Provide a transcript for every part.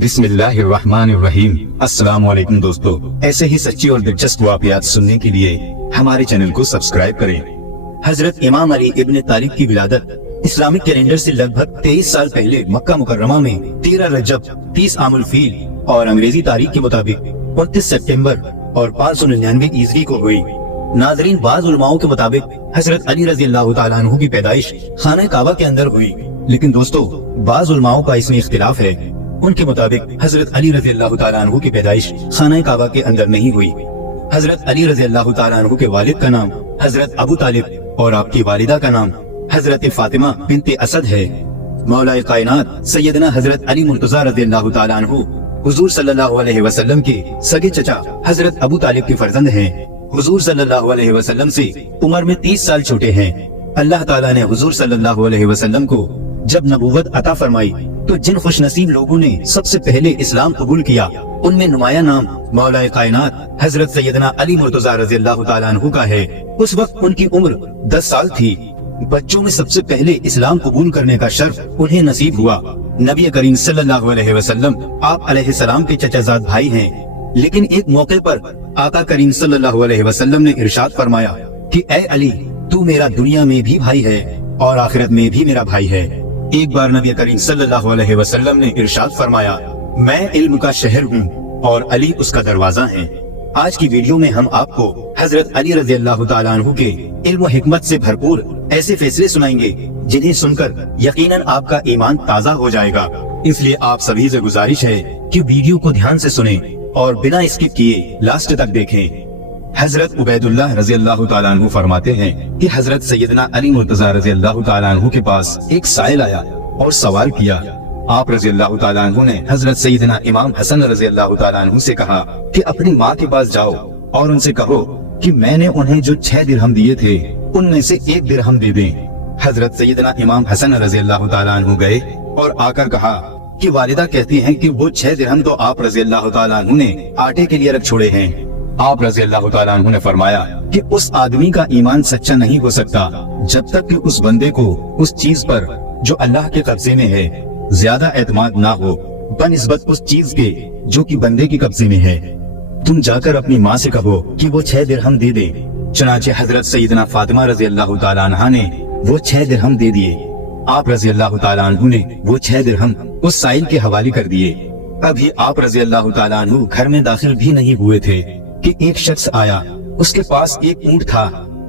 बिस्मिल्लाहिर्रहमानिर्रहीम। अस्सलाम वालेकुम दोस्तों, ऐसे ही सच्ची और दिलचस्प वाक़यात सुनने के लिए हमारे चैनल को सब्सक्राइब करें। हजरत इमाम अली इब्न तालिब की विलादत इस्लामिक कैलेंडर से लगभग 23 साल पहले मक्का मुकर्रमा में 13 रजब 30 आमुल फील और अंग्रेजी तारीख के मुताबिक 29 सितंबर और 599 ईस्वी को हुई। नाज़रीन, बाज़ उलमाओं के मुताबिक हजरत अली रज़ियल्लाहु ताला अन्हु की पैदाइश खाना काबा के अंदर हुई, लेकिन दोस्तों बाज़ उलमाओं का इसमें इख्तिलाफ है। उनके मुताबिक हजरत अली रज़ियल्लाहु ताला अन्हु की पैदाइश खाना काबा के अंदर नहीं हुई। हजरत अली रज़ियल्लाहु ताला अन्हु के वालिद का नाम हजरत अबू तालिब और आपकी वालिदा का नाम हजरत फातिमा बिन्ते असद है। मौलाए कायनात सैयदना हजरत अली मुर्तज़ा रज़ियल्लाहु ताला अन्हु हुजूर सल्लल्लाहु अलैहि वसल्लम के सगे चचा हजरत अबू तालिब के फर्जंद हैं। हुजूर सल्लल्लाहु अलैहि वसल्लम से उम्र में 30 साल छोटे हैं। अल्लाह ताला ने हुजूर सल्लल्लाहु अलैहि वसल्लम को जब नबूवत अता फरमाई तो जिन खुशनसीब लोगों ने सबसे पहले इस्लाम कबूल किया उनमें नुमाया नाम मौलाए कायनात हजरत सैयदना अली मुर्तज़ा रज़ियल्लाहु ताला अन्हु का है। उस वक्त उनकी उम्र 10 साल थी। बच्चों में सबसे पहले इस्लाम कबूल करने का शर्फ उन्हें नसीब हुआ। नबी करीम सल्लल्लाहु अलैहि वसल्लम आप अलैहिस्सलाम के चचाजाद भाई हैं, लेकिन एक मौके पर आका करीम सल्लल्लाहु अलैहि वसल्लम ने इरशाद फरमाया कि ऐ अली, तू मेरा दुनिया में भी भाई है और आखिरत में भी मेरा भाई है। एक बार नबी करीम सल्लल्लाहु अलैहि वसल्लम ने इरशाद फरमाया, मैं इल्म का शहर हूँ और अली उसका दरवाजा है। आज की वीडियो में हम आपको हजरत अली रज़ियल्लाहु ताला अन्हु के इल्म व हिकमत से भरपूर ऐसे फैसले सुनाएंगे जिन्हें सुनकर यकीनन आपका ईमान ताज़ा हो जाएगा। इसलिए आप सभी से गुजारिश है कि वीडियो को ध्यान से सुनें और बिना स्किप किए लास्ट तक देखें। हजरत उबैदुल्लाह रज़ियल्लाहु ताला अन्हु फरमाते हैं कि हजरत सैयदना अली मुर्तज़ा रज़ियल्लाहु ताला अन्हु के पास एक साइल आया और सवाल किया। आप रज़ियल्लाहु ताला अन्हु ने हजरत सैयदना इमाम हसन रज़ियल्लाहु ताला अन्हु से कहा कि अपनी माँ के पास जाओ और उनसे कहो कि मैंने उन्हें जो 6 दिरहम दिए थे उनमें से 1 दिरहम दे दें। हजरत सैयदना इमाम हसन रज़ियल्लाहु ताला अन्हु गए और आकर कहा कि वालिदा कहती हैं कि वो 6 दिरहम तो आप रज़ियल्लाहु ताला अन्हु ने आटे के लिए रख छोड़े हैं। आप रज़ियल्लाहु ताला अन्हु ने फरमाया कि उस आदमी का ईमान सच्चा नहीं हो सकता जब तक कि उस बंदे को उस चीज पर जो अल्लाह के कब्जे में है ज्यादा एतमाद ना हो बनिस्बत उस चीज के जो कि बंदे के कब्जे में है। तुम जाकर अपनी माँ से कहो कि वो 6 दिरहम दे दे। चुनाचे हजरत सैयदना फातिमा रज़ियल्लाहु ताला अन्हा ने वो 6 दिरहम दे दिए। आप रज़ियल्लाहु ताला अन्हु ने वो 6 दिरहम उस साइल के हवाले कर दिए। अभी आप रज़ियल्लाहु ताला अन्हु घर में दाखिल भी नहीं हुए थे कि एक शख्स आया। उसके पास एक ऊंट था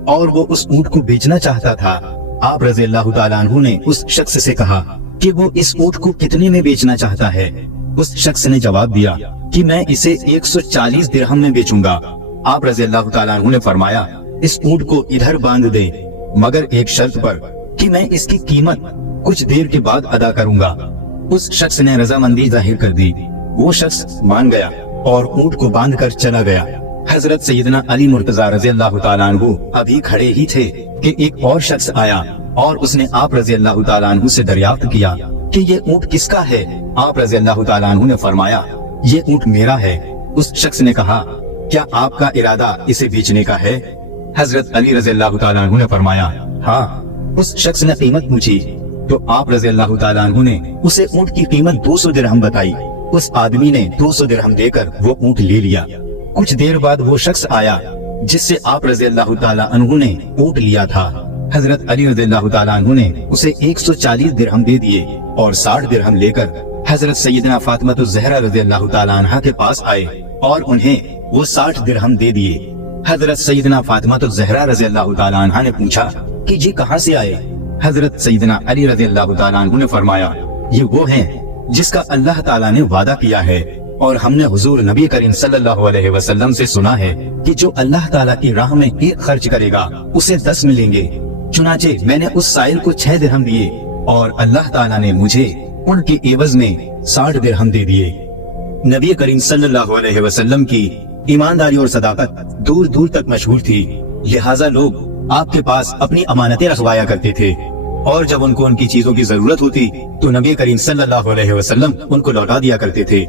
और वो उस ऊंट को बेचना चाहता था। आप रज़ियल्लाहु ताला अन्हु ने उस शख्स से कहा कि वो इस ऊंट को कितने में बेचना चाहता है। उस शख्स ने जवाब दिया कि मैं इसे 140 दिरहम में बेचूंगा। आप रज़ियल्लाहु ताला अन्हु ने फरमाया, इस ऊंट को इधर बांध दे, मगर एक शर्त पर कि मैं इसकी कीमत कुछ देर के बाद अदा करूंगा। उस शख्स ने रजामंदी जाहिर कर दी। वो शख्स मान गया और ऊंट को बांध कर चला गया। हजरत सैयदना अली मुर्तज़ा रज़ियल्लाहु ताला अन्हु अभी खड़े ही थे कि एक और शख्स आया और उसने आप रज़ियल्लाहु ताला अन्हु से दरियाफ्त किया कि ये ऊंट किसका है। आप रज़ियल्लाहु ताला अन्हु ने फरमाया, ये ऊंट मेरा है। उस शख्स ने कहा, क्या आपका इरादा इसे बेचने का है? हजरत अली रज़ियल्लाहु ताला अन्हु ने फरमाया, हाँ। उस शख्स ने कीमत पूछी तो आप रज़ियल्लाहु ताला अन्हु ने उसे ऊंट की कीमत 200 दिरहम बताई। उस आदमी ने 200 दिरहम देकर वो ऊंट ले लिया। कुछ देर बाद वो शख्स आया जिससे आप रज़ियल्लाहु ताला अन्हु ने ऊंट लिया था। हजरत अली रज़ियल्लाहु ताला अन्हु ने उसे 140 दिरहम दे दिए और 60 दिरहम लेकर हजरत सैयदना फातिमा ज़हरा रज़ियल्लाहु ताला अन्हा के पास आए और उन्हें वो 60 दिरहम दे दिए। हजरत सैयदना फातिमा ज़हरा रज़ियल्लाहु ताला अन्हा ने पूछा कि जी कहाँ से आए? हजरत सैयदना अली रज़ियल्लाहु ताला अन्हु ने फरमाया, ये वो हैं जिसका अल्लाह ताला ने वादा किया है और हमने हुजूर नबी करीम सल्लल्लाहु अलैहि वसल्लम से सुना है कि जो अल्लाह ताला की राह में 1 खर्च करेगा उसे 10 मिलेंगे। चुनाचे मैंने उस साइल को 6 दिरहम दिए और अल्लाह ताला ने मुझे उनके एवज में 60 दिरहम दे दिए। नबी करीम सल्लल्लाहु अलैहि वसल्लम की ईमानदारी और सदाकत दूर दूर तक मशहूर थी, लिहाजा लोग आपके पास अपनी अमानतें रखवाया करते थे और जब उनको उनकी चीजों की जरूरत होती तो नबी करीम सल्लल्लाहु अलैहि वसल्लम उनको लौटा दिया करते थे।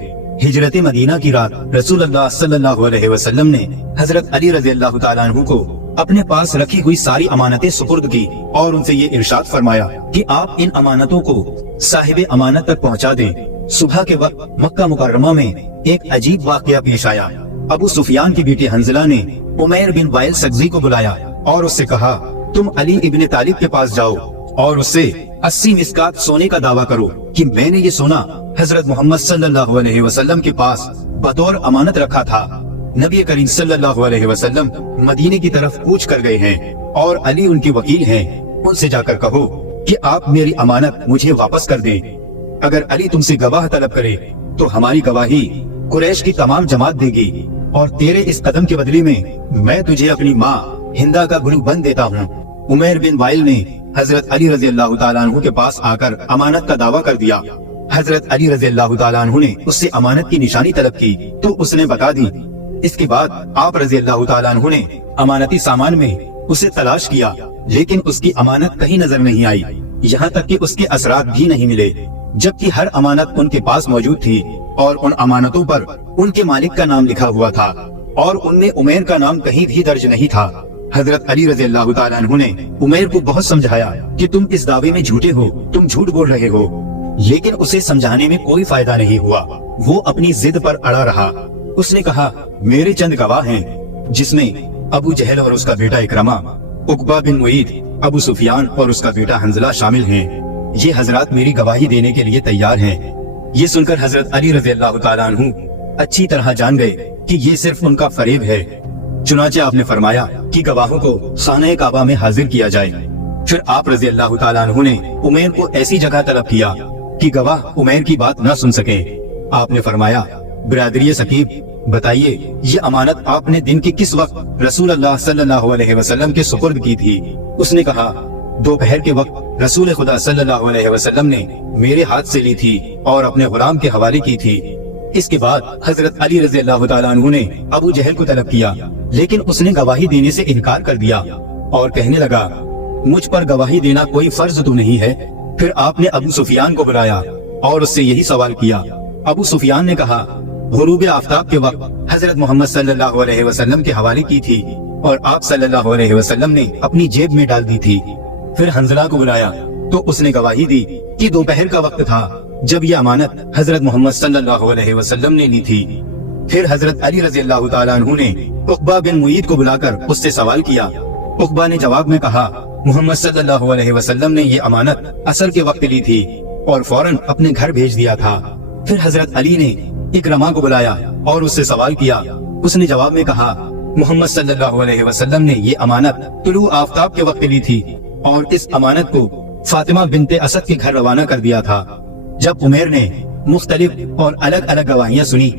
हिजरत मदीना की रात रसूलुल्लाह सल्लल्लाहु अलैहि वसल्लम ने हजरत अली रज़ियल्लाहु ताला अन्हु को अपने पास रखी हुई सारी अमानतें सुपुर्द की और उनसे ये इरशाद फरमाया कि आप इन अमानतों को साहिब अमानत तक पहुंचा दें सुबह के वक्त मक्का मुकर्रमा में एक अजीब वाकया पेश आया। अबू सुफियान की बेटी हंजला ने उमैर बिन वाइल सगजी को बुलाया और उससे कहा, तुम अली इब्ने तालिब के पास जाओ और उससे 80 मिस्कात सोने का दावा करो कि मैंने ये सोना हजरत मोहम्मद सल्लल्लाहु अलैहि वसल्लम के पास बतौर अमानत रखा था। नबी करीम सल्लल्लाहु अलैहि वसल्लम मदीने की तरफ कूच कर गए हैं और अली उनके वकील हैं। उनसे जाकर कहो कि आप मेरी अमानत मुझे वापस कर दें। अगर अली तुमसे गवाह तलब करे तो हमारी गवाही कुरैश की तमाम जमात देगी और तेरे इस कदम के बदले में मैं तुझे अपनी माँ हिंदा का गुरु बन देता हूँ। उमैर बिन वाइल ने हजरत अली रज़ी अल्लाह तआला अन्हु के पास आकर अमानत का दावा कर दिया। हजरत अली रज़ी अल्लाह तआला अन्हु ने उससे अमानत की निशानी तलब की तो उसने बता दी। इसके बाद आप रज़ी अल्लाह तआला अन्हु ने अमानती सामान में उसे तलाश किया, लेकिन उसकी अमानत कहीं नजर नहीं आई, यहाँ तक कि उसके असरात भी नहीं मिले, जबकि हर अमानत उनके पास मौजूद थी और उन अमानतों पर उनके मालिक का नाम लिखा हुआ था और उनमें उमैर का नाम कहीं भी दर्ज नहीं था। हजरत अली रज़ी अल्लाह तआला अन्हु ने उमैर को बहुत समझाया कि तुम इस दावे में झूठे हो, तुम झूठ बोल रहे हो, लेकिन उसे समझाने में कोई फायदा नहीं हुआ। वो अपनी जिद पर अड़ा रहा। उसने कहा, मेरे चंद गवाह हैं, जिसमें अबू जहल और उसका बेटा इकरमा, उकबा बिन मुईद, अबू सुफियान और उसका बेटा हंजला शामिल हैं। ये हजरात मेरी गवाही देने के लिए तैयार हैं। ये सुनकर हजरत अली रज़ी अल्लाह तआला अन्हु अच्छी तरह जान गए कि ये सिर्फ उनका फरेब है। चुनाचे आपने फरमाया कि गवाहों को खाने काबा में हाजिर किया जाए। फिर आप रज़ी अल्लाह तआला अन्हु ने उमैर को ऐसी जगह तलब किया कि गवाह उमैर की बात न सुन सके। आपने फरमाया, बिरादरी सकीब, बताइए ये अमानत आपने दिन के किस वक्त रसूल अल्लाह सल्लल्लाहु अलैहि वसल्लम के सुपुर्द की थी? उसने कहा, दोपहर के वक्त रसूल खुदा सल्लल्लाहु अलैहि वसल्लम ने मेरे हाथ से ली थी और अपने गुलाम के हवाले की थी। इसके बाद हजरत अली रज़ी अल्लाह तआला अन्हु ने अबू जहल को तलब किया, लेकिन उसने गवाही देने से इनकार कर दिया और कहने लगा, मुझ पर गवाही देना कोई फर्ज तो नहीं है। फिर आपने अबू सुफियान को बुलाया और उससे यही सवाल किया। अबू सुफियान ने कहा, गुरूब आफ्ताब के वक्त हजरत मोहम्मद सल्लल्लाहु अलैहि वसल्लम के हवाले की थी और आप सल्लल्लाहु अलैहि वसल्लम ने अपनी जेब में डाल दी थी। फिर हंजला को बुलाया तो उसने गवाही दी कि दोपहर का वक्त था जब यह अमानत हजरत मोहम्मद सल्लल्लाहु अलैहि वसल्लम ने ली थी। फिर हजरत अली रज़ी अल्लाह तआला अन्हु ने उकबा बिन मुईद को बुलाकर उससे सवाल किया। उकबा ने जवाब में कहा, मोहम्मद सल्लल्लाहु अलैहि वसल्लम ने ये अमानत असर के वक्त ली थी और फौरन अपने घर भेज दिया था। फिर हजरत अली ने इकरमा को बुलाया और उससे सवाल किया। उसने जवाब में कहा, मोहम्मद सल्लल्लाहु अलैहि वसल्लम ने ये अमानत तुलू आफ्ताब के वक्त ली थी और इस अमानत को फातिमा बिनते असद के घर रवाना कर दिया था। जब उमैर ने मुख्तलिफ और अलग अलग गवाहियां सुनी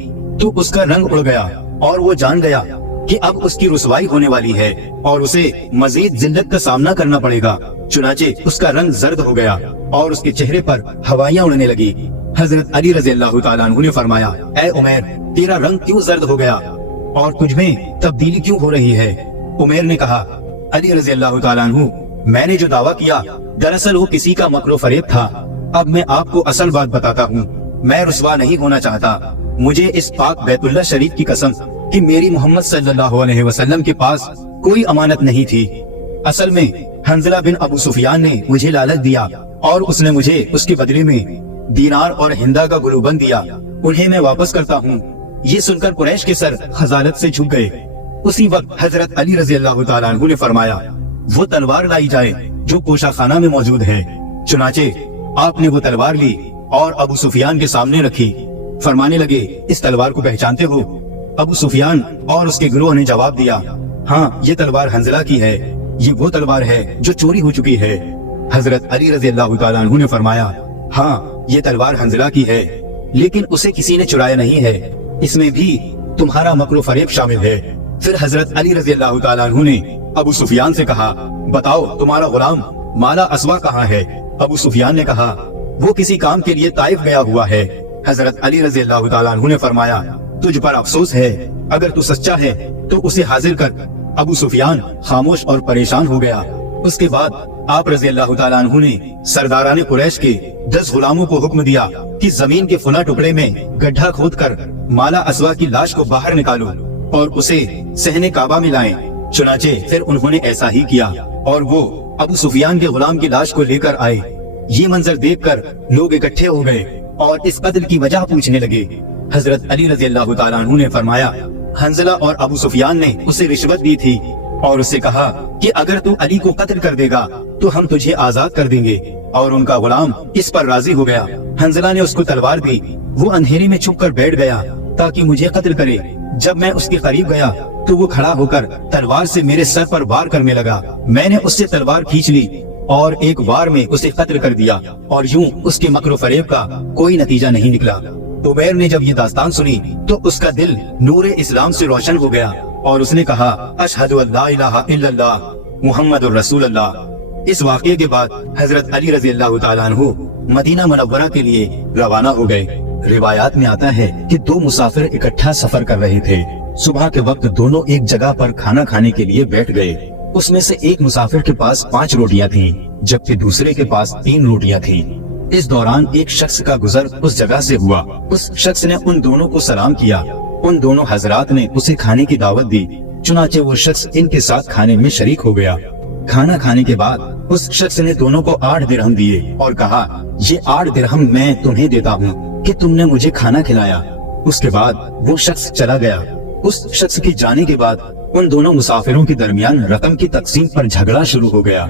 तो उसका रंग उड़ गया और वो जान गया कि अब उसकी रुसवाई होने वाली है और उसे मजीद जिल्लत का सामना करना पड़ेगा। चुनाचे उसका रंग जर्द हो गया और उसके चेहरे पर हवाइयां उड़ने लगी। हजरत अली रज़ी अल्लाह तआला अन्हु ने फरमाया, ऐ उमैर, तेरा रंग क्यों जर्द हो गया और तुझमें तब्दीली क्यों हो रही है? उमैर ने कहा, अली रज़ी अल्लाह तआला अन्हु, मैंने जो दावा किया दरअसल वो किसी का मकरो फरेब था। अब मैं आपको असल बात बताता हूँ। मैं रुसवा नहीं होना चाहता। मुझे इस पाक बैतुल्लाह शरीफ की कसम कि मेरी मोहम्मद सल्लल्लाहु अलैहि वसल्लम के पास कोई अमानत नहीं थी। असल में हंजला बिन अबू सुफियान ने मुझे लालच दिया और उसने मुझे उसके बदले में दीनार और हिंदा का गुलूबन दिया। उन्हें मैं वापस करता हूँ। ये सुनकर कुरैश के सर खजालत से झुक गए। उसी वक्त हजरत अली रज़ी अल्लाह तआला अन्हु ने फरमाया, वो तलवार लाई जाए जो कोशाखाना में मौजूद है। चुनाचे आपने वो तलवार ली और अबू सुफियान के सामने रखी। फरमाने लगे, इस तलवार को पहचानते हो? अबू सुफियान और उसके गिरोह ने जवाब दिया, हाँ, ये तलवार हंजला की है। ये वो तलवार है जो चोरी हो चुकी है। हजरत अली रज़ी अल्लाह तआला अन्हु ने फरमाया, हाँ, ये तलवार हंजला की है, लेकिन उसे किसी ने चुराया नहीं है। इसमें भी तुम्हारा मकरो फरेब शामिल है। फिर हजरत अली रज़ी अल्लाह तआला अन्हु ने अबू सुफियान से कहा, बताओ तुम्हारा गुलाम माला अस्वा कहाँ है? अबू सुफियान ने कहा, वो किसी काम के लिए ताइफ गया हुआ है। हजरत अली रज़ी अल्लाह तआला अन्हु ने फरमाया, तुझ पर अफसोस है, अगर तू सच्चा है तो उसे हाजिर कर। अबू सुफियान खामोश और परेशान हो गया। उसके बाद आप रज़ी अल्लाह तआला अन्हु ने सरदाराने कुरैश के 10 गुलामों को हुक्म दिया कि जमीन के फुना टुकड़े में गड्ढा खोदकर माला अस्वा की लाश को बाहर निकालो और उसे सहने काबा में लाएं। चुनाचे फिर उन्होंने ऐसा ही किया और वो अबू सुफियान के गुलाम की लाश को लेकर आए। ये मंजर देखकर लोग इकट्ठे हो गए और इस कत्ल की वजह पूछने लगे। हजरत अली रजी अल्लाह ताला अन्हु ने फरमाया, हंजला और अबू सुफियान ने उसे रिश्वत दी थी और उससे कहा कि अगर तू अली को कत्ल कर देगा तो हम तुझे आजाद कर देंगे, और उनका गुलाम इस पर राजी हो गया। हंजला ने उसको तलवार दी। वो अंधेरे में छुप कर बैठ गया ताकि मुझे कत्ल करे। जब मैं उसके करीब गया तो वो खड़ा होकर तलवार से मेरे सर पर वार करने लगा। मैंने उससे तलवार खींच ली और एक वार में उसे कत्ल कर दिया, और यूं उसके मकरो फरेब का कोई नतीजा नहीं निकला। उमैर ने जब ये दास्तान सुनी तो उसका दिल नूर इस्लाम से रोशन हो गया और उसने कहा, अशहदु अल्ला इलाहा इल्लल्लाह मुहम्मदुर रसूलुल्लाह। इस वाक़ये के बाद हजरत अली रज़ी अल्लाह ताला अन्हु मदीना मुनव्वरा के लिए रवाना हो गए। रिवायात में आता है कि दो मुसाफिर इकट्ठा सफर कर रहे थे। सुबह के वक्त दोनों एक जगह पर खाना खाने के लिए बैठ गए। उसमें से एक मुसाफिर के पास 5 रोटियां थीं, जबकि दूसरे के पास 3 रोटियां थीं। इस दौरान एक शख्स का गुजर उस जगह से हुआ। उस शख्स ने उन दोनों को सलाम किया। उन दोनों हजरात ने उसे खाने की दावत दी। चुनाचे वो शख्स इनके साथ खाने में शरीक हो गया। खाना खाने के बाद उस शख्स ने दोनों को 8 दिरहम दिए और कहा, ये 8 दिरहम मैं तुम्हें देता हूँ कि तुमने मुझे खाना खिलाया। उसके बाद वो शख्स चला गया। उस शख्स के जाने के बाद उन दोनों मुसाफिरों के दरमियान रकम की तकसीम पर झगड़ा शुरू हो गया।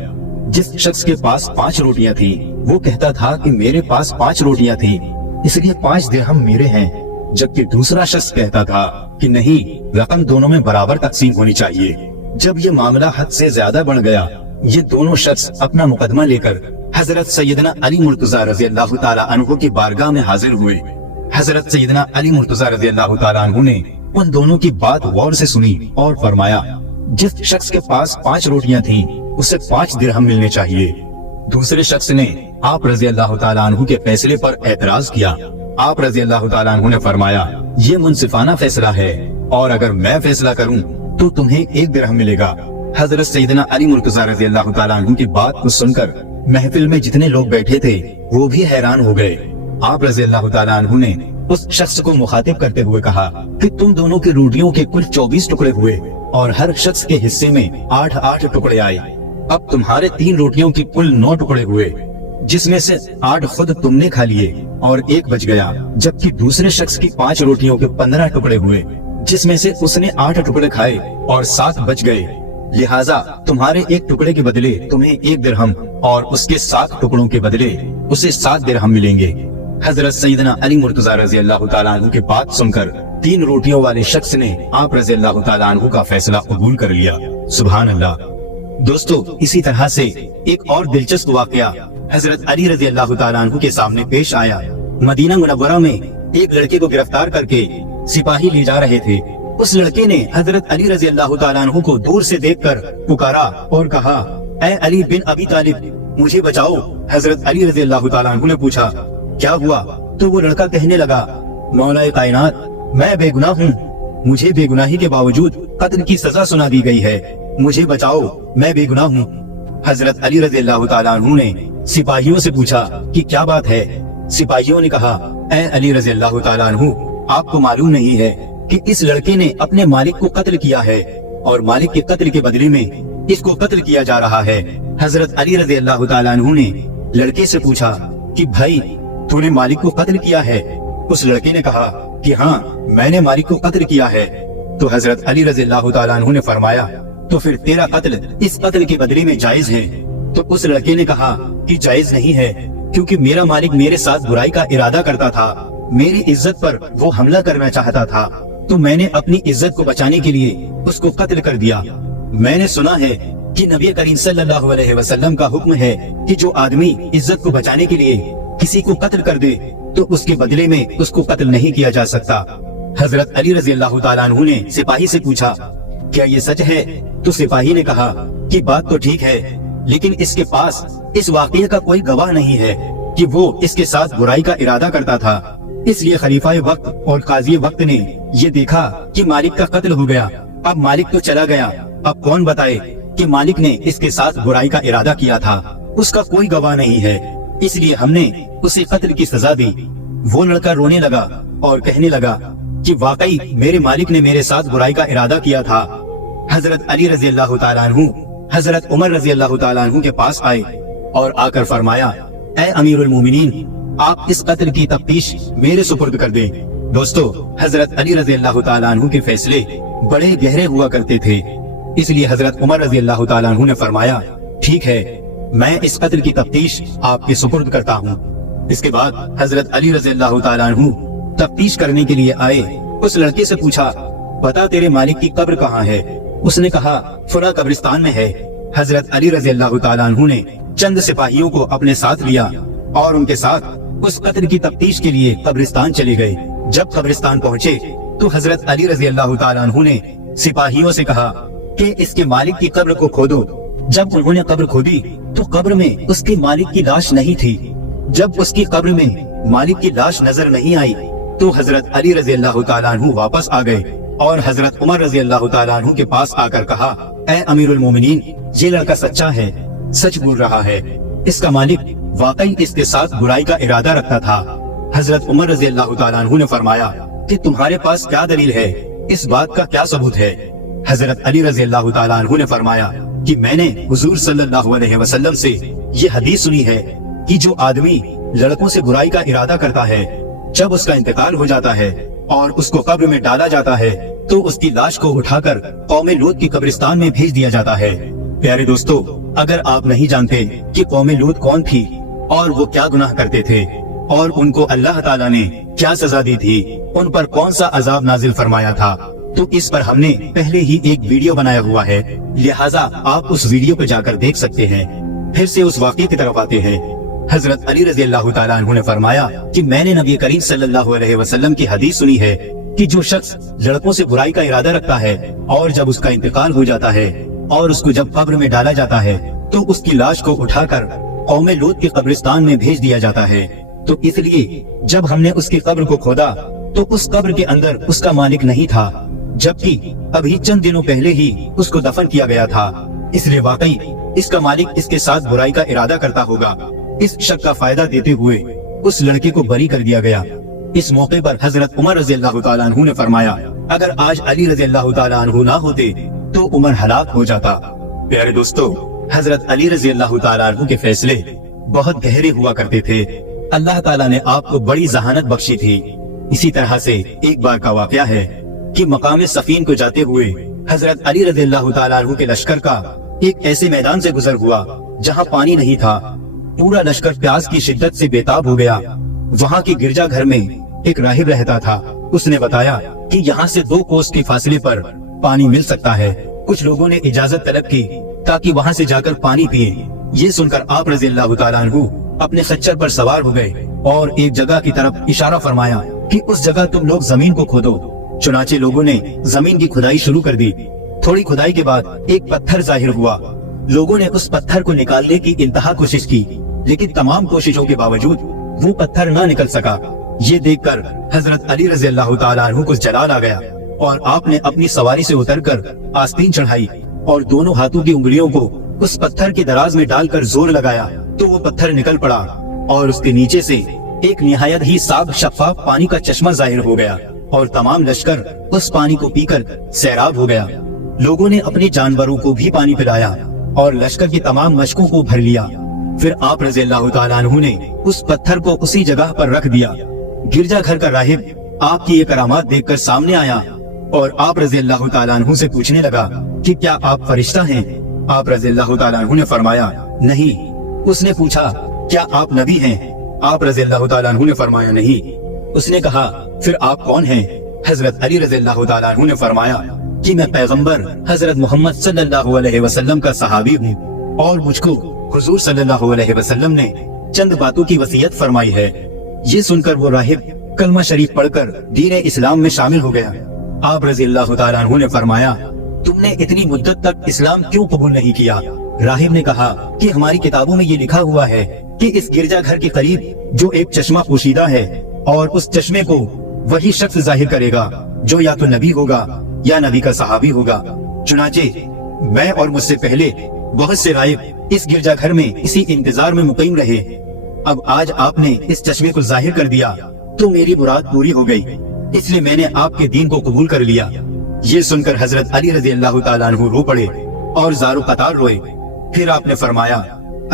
जिस शख्स के पास 5 रोटियां थी वो कहता था कि मेरे पास 5 रोटियां थी, इसलिए 5 दिरहम मेरे हैं, जबकि दूसरा शख्स कहता था कि नहीं, रकम दोनों में बराबर तकसीम होनी चाहिए। जब ये मामला हद से ज्यादा बढ़ गया, ये दोनों शख्स अपना मुकदमा लेकर हजरत सैयदना अली मुर्तजा रज़ी अल्लाह ताला अन्हु की बारगाह में हाजिर हुए। हजरत सैयदना अली मुर्तजा रज़ी अल्लाह ताला अन्हु ने उन दोनों की बात गौर से सुनी और फरमाया, जिस शख्स के पास 5 रोटियां थीं, उसे 5 दिरहम मिलने चाहिए। दूसरे शख्स ने आप रज़ी अल्लाह ताला अन्हु के फैसले पर एतराज किया। आप रज़ी अल्लाह ताला अन्हु ने फरमाया, ये मुनसिफाना फैसला है और अगर मैं फैसला करूं तो तुम्हें 1 दिरहम मिलेगा। हजरत सैयदना अली मुर्तजा रज़ी अल्लाह ताला अन्हु की बात को सुनकर महफिल में जितने लोग बैठे थे वो भी हैरान हो गए। आप रज़ी अल्लाह ताला अन्हु ने उस शख्स को मुखातिब करते हुए कहा कि तुम दोनों की रोटियों के कुल 24 टुकड़े हुए और हर शख्स के हिस्से में 8-8 टुकड़े आए। अब तुम्हारे 3 रोटियों के कुल 9 टुकड़े हुए, जिसमें से 8 खुद तुमने खा लिए और 1 बच गया, जबकि दूसरे शख्स की 5 रोटियों के 15 टुकड़े हुए, जिसमें से उसने 8 टुकड़े खाए और 7 बच गए। लिहाजा तुम्हारे 1 टुकड़े के बदले तुम्हें 1 दिरहम और उसके 7 टुकड़ों के बदले उसे 7 दिरहम मिलेंगे। हजरत सैयदना अली मुर्तजा रज़ी अल्लाह ताला अन्हु की बात सुनकर 3 रोटियों वाले शख्स ने आप रज़ी अल्लाह ताला अन्हु का फैसला कबूल कर लिया। सुभान अल्लाह। दोस्तों, इसी तरह से एक और दिलचस्प वाकया हजरत अली रज़ी अल्लाह ताला अन्हु के सामने पेश आया। मदीना मुनव्वरा में एक लड़के को गिरफ्तार करके सिपाही ले जा रहे थे। उस लड़के ने हजरत अली रज़ी अल्लाह ताला अन्हु को दूर से देखकर पुकारा और कहा, ऐ अली बिन अबी तालिब, मुझे बचाओ। हजरत अली रज़ी अल्लाह ताला अन्हु ने पूछा, क्या हुआ? तो वो लड़का कहने लगा, मौलाए कायनात, मैं बेगुनाह हूँ, मुझे बेगुनाही के बावजूद कत्ल की सजा सुना दी गई है, मुझे बचाओ, मैं बेगुनाह हूँ। हजरत अली रज़ी अल्लाह ताला अन्हु ने सिपाहियों से पूछा कि क्या बात है। सिपाहियों ने कहा, ऐ अली रज़ी अल्लाह ताला अन्हु, आपको मालूम नहीं है कि इस लड़के ने अपने मालिक को कत्ल किया है और मालिक के कत्ल के बदले में इसको कत्ल किया जा रहा है। हजरत अली रज़ी अल्लाह ताला अन्हु ने लड़के से पूछा कि भाई, तूने मालिक को कत्ल किया है? उस लड़के ने कहा कि हाँ, मैंने मालिक को कत्ल किया है। तो हजरत अली रज़ी अल्लाह ताला अन्हु ने फरमाया, तो फिर तेरा कत्ल इस कत्ल के बदले में जायज है। तो उस लड़के ने कहा कि जायज नहीं है, क्योंकि मेरा मालिक मेरे साथ बुराई का इरादा करता था, मेरी इज्जत पर वो हमला करना चाहता था, तो मैंने अपनी इज्जत को बचाने के लिए उसको कत्ल कर दिया। मैंने सुना है कि नबी करीम सल्लल्लाहु अलैहि वसल्लम का हुक्म है कि जो आदमी इज्जत को बचाने के लिए किसी को कत्ल कर दे तो उसके बदले में उसको कत्ल नहीं किया जा सकता। हजरत अली रज़ी अल्लाह ताला अन्हु ने सिपाही से पूछा, क्या ये सच है? तो सिपाही ने कहा कि बात तो ठीक है, लेकिन इसके पास इस वाक़ये का कोई गवाह नहीं है कि वो इसके साथ बुराई का इरादा करता था। इसलिए खलीफा वक्त और काजी वक्त ने ये देखा कि मालिक का कत्ल हो गया। अब मालिक तो चला गया, अब कौन बताए कि मालिक ने इसके साथ बुराई का इरादा किया था? उसका कोई गवाह नहीं है, इसलिए हमने उसे कत्ल की सजा दी। वो लड़का रोने लगा और कहने लगा कि वाकई मेरे मालिक ने मेरे साथ बुराई का इरादा किया था। हजरत अली रज़ी अल्लाह ताला अन्हु हजरत उमर रज़ी अल्लाह ताला अन्हु के पास आए और आकर फरमाया, ऐ अमीरुल मोमिनीन, आप इस कत्ल की तफ्तीश मेरे सुपुर्द कर दें। दोस्तों, हजरत अली रजी अल्लाह तआला अन्हु के फैसले बड़े गहरे हुआ करते थे, इसलिए हजरत उमर रजी अल्लाह तआला अन्हु ने फरमाया, ठीक है, मैं इस कत्ल की तफ्तीश आपके सुपुर्द करता हूँ। इसके बाद हजरत अली रजी अल्लाह तआला अन्हु तफ्तीश करने के लिए आए। उस लड़के से पूछा, बता तेरे मालिक की कब्र कहाँ है? उसने कहा, फला कब्रिस्तान में है। हजरत अली रजी अल्लाह तआला अन्हु ने चंद सिपाहियों को अपने साथ लिया और उनके साथ उस कत्ल की तफ्तीश के लिए कब्रिस्तान चले गए। जब कब्रिस्तान पहुँचे तो हजरत अली रजी अल्लाह तआला अन्हु ने सिपाहियों से कहा कि इसके मालिक की कब्र को खोदो। जब उन्होंने कब्र खोदी तो कब्र में उसके मालिक की लाश नहीं थी। जब उसकी कब्र में मालिक की लाश नजर नहीं आई तो हजरत अली रजी अल्लाह तआला अन्हु वापस आ गए और हजरत उमर रजी अल्लाह तआला अन्हु के पास आकर कहा, ऐ अमीरुल मोमिनीन, ये लड़का सच्चा है, सच बोल रहा है, इसका मालिक वाकई इसके साथ बुराई का इरादा रखता था। हजरत उमर रजी अल्लाह तआला अन्हु ने फरमाया कि तुम्हारे पास क्या दलील है, इस बात का क्या सबूत है? हजरत अली रजी अल्लाह तआला अन्हु ने फरमाया कि मैंने हुजूर सल्लल्लाहु अलैहि वसल्लम से ये हदीस सुनी है कि जो आदमी लड़कों से बुराई का इरादा करता है, जब उसका इंतकाल हो जाता है और उसको कब्र में डाला जाता है तो उसकी लाश को उठाकर कौमे लूत की कब्रिस्तान में भेज दिया जाता है। प्यारे दोस्तों, अगर आप नहीं जानते कि कौमे लूत कौन थी और वो क्या गुनाह करते थे और उनको अल्लाह ताला ने क्या सजा दी थी, उन पर कौन सा अजाब नाजिल फरमाया था, तो इस पर हमने पहले ही एक वीडियो बनाया हुआ है, लिहाजा आप उस वीडियो पे जाकर देख सकते हैं। फिर से उस वाक़े की तरफ आते हैं। हजरत अली रजी अल्लाह तआला अन्हु ने फरमाया कि मैंने नबी करीम सल्लल्लाहु अलैहि वसल्लम की हदीस सुनी है कि जो शख्स लड़कों से बुराई का इरादा रखता है और जब उसका इंतकाल हो जाता है और उसको जब कब्र में डाला जाता है तो उसकी लाश को उठाकर कौमे लूत के कब्रिस्तान में भेज दिया जाता है। तो इसलिए जब हमने उसकी कब्र को खोदा तो उस कब्र के अंदर उसका मालिक नहीं था, जबकि अभी चंद दिनों पहले ही उसको दफन किया गया था। इसलिए वाकई इसका मालिक इसके साथ बुराई का इरादा करता होगा। इस शक का फायदा देते हुए उस लड़के को बरी कर दिया गया। इस मौके पर हजरत उमर रजी अल्लाह तआला अन्हु ने फरमाया, अगर आज अली रजी अल्लाह तआला अन्हु ना होते तो उमर हलाक हो जाता। प्यारे दोस्तों, हजरत अली रजी अल्लाह तआला अन्हु के फैसले बहुत गहरे हुआ करते थे। अल्लाह ताला ने आपको बड़ी जहानत बख्शी थी। इसी तरह से एक बार का वाकया है कि मकाम सफीन को जाते हुए हजरत अली रजी अल्लाह तआला अन्हु के लश्कर का एक ऐसे मैदान से गुजर हुआ जहाँ पानी नहीं था। पूरा लश्कर प्यास की शिद्दत से बेताब हो गया। वहाँ के गिरजा घर में एक राहिब रहता था। उसने बताया कि यहाँ से 2 कोस के फासले पर पानी मिल सकता है। कुछ लोगों ने इजाजत तलब की ताकि वहाँ से जाकर पानी पिए। ये सुनकर आप रजी अल्लाह तआला अन्हु अपने खच्चर पर सवार हो गए और एक जगह की तरफ इशारा फरमाया कि उस जगह तुम लोग जमीन को खोदो। चुनाचे लोगों ने जमीन की खुदाई शुरू कर दी। थोड़ी खुदाई के बाद एक पत्थर जाहिर हुआ। लोगों ने उस पत्थर को निकालने की इंतहा कोशिश की, लेकिन तमाम कोशिशों के बावजूद वो पत्थर न निकल सका। ये देखकर हजरत अली रजी अल्लाह तआला अन्हु को जलाल आ गया और आपने अपनी सवारी से उतरकर आस्तीन चढ़ाई और दोनों हाथों की उंगलियों को उस पत्थर के दराज में डालकर जोर लगाया तो वो पत्थर निकल पड़ा और उसके नीचे से एक निहायत ही साफ शफाफ पानी का चश्मा जाहिर हो गया और तमाम लश्कर उस पानी को पीकर सैराब हो गया। लोगों ने अपने जानवरों को भी पानी पिलाया और लश्कर की तमाम मशकों को भर लिया। फिर आप रज़ी अल्लाह तआला अन्हु ने उस पत्थर को उसी जगह पर रख दिया। गिरजा घर का राहिब आपकी ये करामात देखकर सामने आया और आप रज़ी अल्लाह तआला अन्हु से पूछने लगा कि क्या आप फरिश्ता हैं? आप रज़ी अल्लाह तआला अन्हु ने फरमाया नहीं। उसने पूछा क्या आप नबी हैं? आप रज़ी अल्लाह तआला अन्हु ने फरमाया नहीं। उसने कहा फिर आप कौन हैं? हजरत अली रज़ी अल्लाह तआला अन्हु ने फरमाया कि मैं पैगंबर हजरत मोहम्मद सल्लल्लाहु अलैहि वसल्लम का सहाबी हूँ और मुझको हुजूर सल्लल्लाहु अलैहि वसल्लम ने चंद बातों की वसीयत फरमाई है। ये सुनकर वो राहिब कलमा शरीफ पढ़कर दीन इस्लाम में शामिल हो गया। आप रज़ी अल्लाह तआला अन्हु ने फरमाया तुमने इतनी मुद्दत तक इस्लाम क्यों कबूल नहीं किया? राहिब ने कहा कि हमारी किताबों में ये लिखा हुआ है कि इस गिरजा घर के करीब जो एक चश्मा पोशीदा है और उस चश्मे को वही शख्स जाहिर करेगा जो या तो नबी होगा या नबी का सहाबी होगा। चुनाचे मैं और मुझसे पहले बहुत से राहिब इस गिरजा घर में इसी इंतजार में मुकीम रहे। अब आज आपने इस चश्मे को जाहिर कर दिया तो मेरी मुराद पूरी हो गई, इसलिए मैंने आपके दीन को कबूल कर लिया। ये सुनकर हजरत अली रज़ी अल्लाह तआला अन्हु रो पड़े और ज़ारो कतार रोए। फिर आपने फरमाया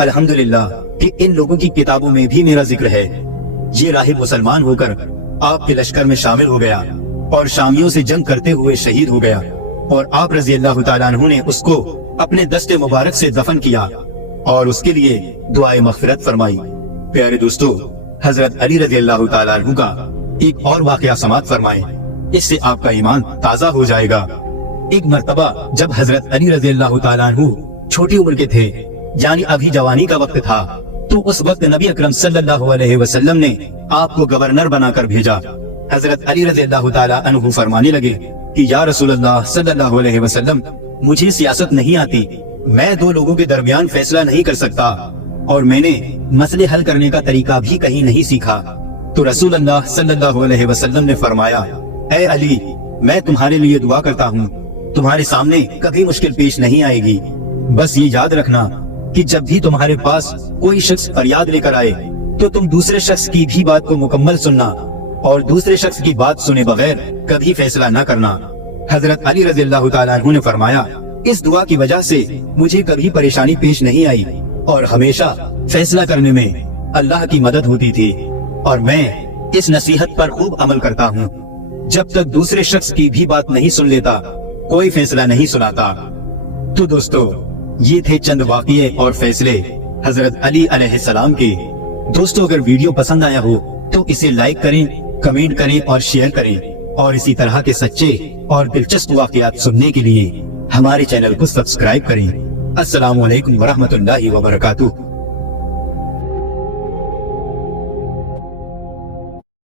अल्हम्दुलिल्लाह कि इन लोगों की किताबों में भी मेरा जिक्र है। یہ راہب مسلمان ہو کر آپ کے لشکر میں شامل ہو گیا اور شامیوں سے جنگ کرتے ہوئے شہید ہو گیا، اور آپ رضی اللہ تعالیٰ عنہ نے اس کو اپنے دست مبارک سے دفن کیا اور اس کے لیے دعائے مغفرت فرمائی۔ پیارے دوستو، حضرت علی رضی اللہ تعالیٰ عنہ کا ایک اور واقعہ سماعت فرمائیں، اس سے آپ کا ایمان تازہ ہو جائے گا۔ ایک مرتبہ جب حضرت علی رضی اللہ تعالیٰ عنہ چھوٹی عمر کے تھے، یعنی ابھی جوانی کا وقت تھا، تو اس وقت نبی اکرم صلی اللہ علیہ وسلم نے آپ کو گورنر بنا کر بھیجا۔ حضرت علی رضی اللہ تعالیٰ عنہ فرمانے لگے کہ یا رسول اللہ صلی اللہ علیہ وسلم، مجھے سیاست نہیں آتی، میں دو لوگوں کے درمیان فیصلہ نہیں کر سکتا، اور میں نے مسئلے حل کرنے کا طریقہ بھی کہیں نہیں سیکھا۔ تو رسول اللہ صلی اللہ علیہ وسلم نے فرمایا، اے علی، میں تمہارے لیے دعا کرتا ہوں، تمہارے سامنے کبھی مشکل پیش نہیں آئے گی، بس یہ یاد رکھنا کہ جب بھی تمہارے پاس کوئی شخص فریاد لے کر آئے تو تم دوسرے شخص کی بھی بات کو مکمل سننا اور دوسرے شخص کی بات سنے بغیر کبھی فیصلہ نہ کرنا۔ حضرت علی رضی اللہ تعالیٰ عنہ نے فرمایا، اس دعا کی وجہ سے مجھے کبھی پریشانی پیش نہیں آئی اور ہمیشہ فیصلہ کرنے میں اللہ کی مدد ہوتی تھی، اور میں اس نصیحت پر خوب عمل کرتا ہوں، جب تک دوسرے شخص کی بھی بات نہیں سن لیتا کوئی فیصلہ نہیں سناتا۔ تو دوستو، یہ تھے چند واقعے اور فیصلے حضرت علی علیہ السلام کے۔ دوستو، اگر ویڈیو پسند آیا ہو تو اسے لائک کریں، کمنٹ کریں اور شیئر کریں، اور اسی طرح کے سچے اور دلچسپ واقعات سننے کے لیے ہمارے چینل کو سبسکرائب کریں۔ السلام علیکم ورحمۃ اللہ وبرکاتہ۔